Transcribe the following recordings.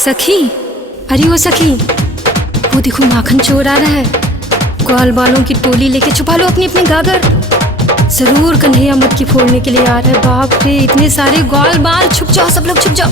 सखी, अरे ओ सखी, वो देखो माखन चोर आ रहा है। ग्वाल बालों की टोली लेके छुपा लो अपनी अपनी गागर। जरूर कन्हैया मटकी फोड़ने के लिए आ रहा है। बाप रे, इतने सारे ग्वाल बाल, छुप जाओ सब लोग, छुप जाओ।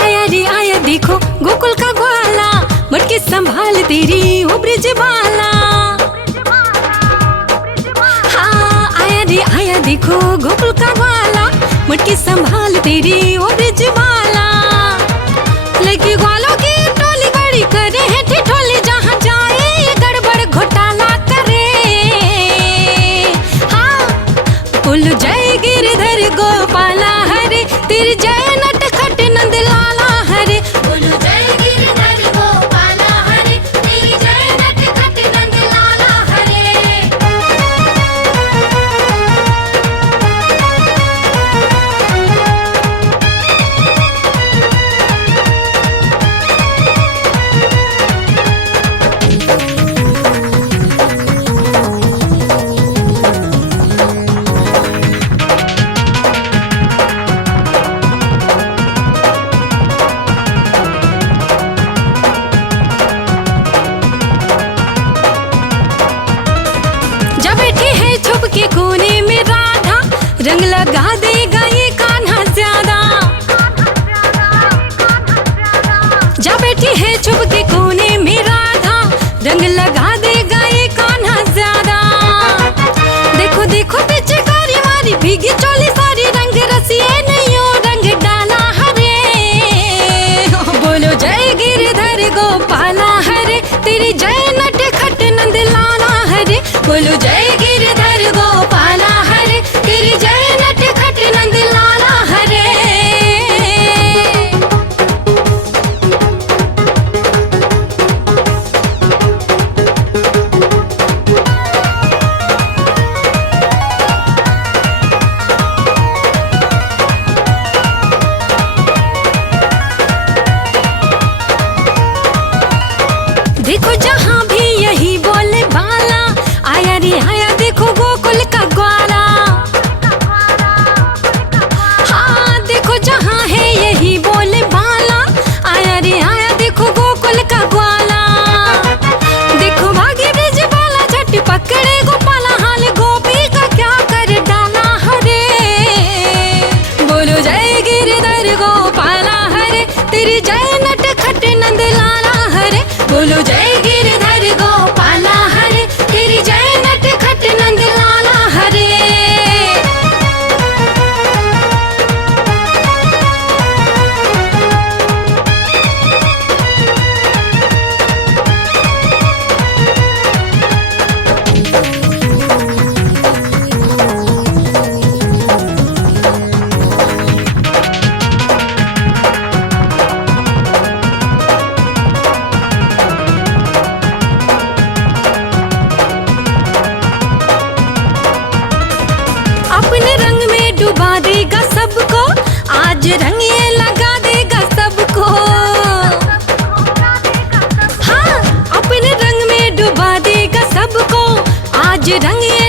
आया रे आया, देखो गोकुल का ग्वाला, मटकी संभाल तेरी ओ ब्रिज वाला। हाँ आया रे आया, देखो गोकुल का ग्वाला, मटकी संभाल तेरी ओ ब्रिज वाला। लगी ग्वालों की टोली बड़ी करे है ठिठोली, जहाँ जाए ये गड़बड़ घोटाला करे। हाँ बोलो जय गिरधर गोपाला हरे, तेरी जय नटखट नंद लाला हरे। बोलो जय गिरधर गोपाला हरे, तेरी जय नटखट नंद लाला हरे। जब बैठी है छुप के कोने में राधा, रंग लगा देगा ये कान्हा ज्यादा। जब बैठी है छुप के कोने में राधा, रंग लगा देगा ये कान्हा ज्यादा। देखो देखो पिचकारी मारी, भीगी चोली सारी, रंग रसिए नहीं ओ रंग डाला हरे। बोलो जय गिरधर गोपाला हरे, तेरी जय नटखट नंद लाला हरे। बोलो जय गिरधर गोपाला हरे, तेरी जय नटखट नंद लाला हरे। देखो जहाँ भी यही बोले बाला, आया रे आया देखो गोकुल का ग्वाला। हाँ देखो जहाँ है यही बोले बाला, आया रे आया देखो गोकुल का ग्वाला। देखो भागी ब्रिज बाला, झट पकड़े गोपाला, हाल गोपी का क्या कर डाला हरे। बोलो जय गिरधर गोपाला हरे, तेरी जय नटखट नंद लाला हरे। बोलो जय गिरधर गोपाला हरे, तेरी जय नटखट नंद लाला हरे। अपने रंग में डुबा देगा सबको, आज रंग ये लगा देगा सबको। हाँ अपने रंग में डुबा देगा सबको, आज रंग ये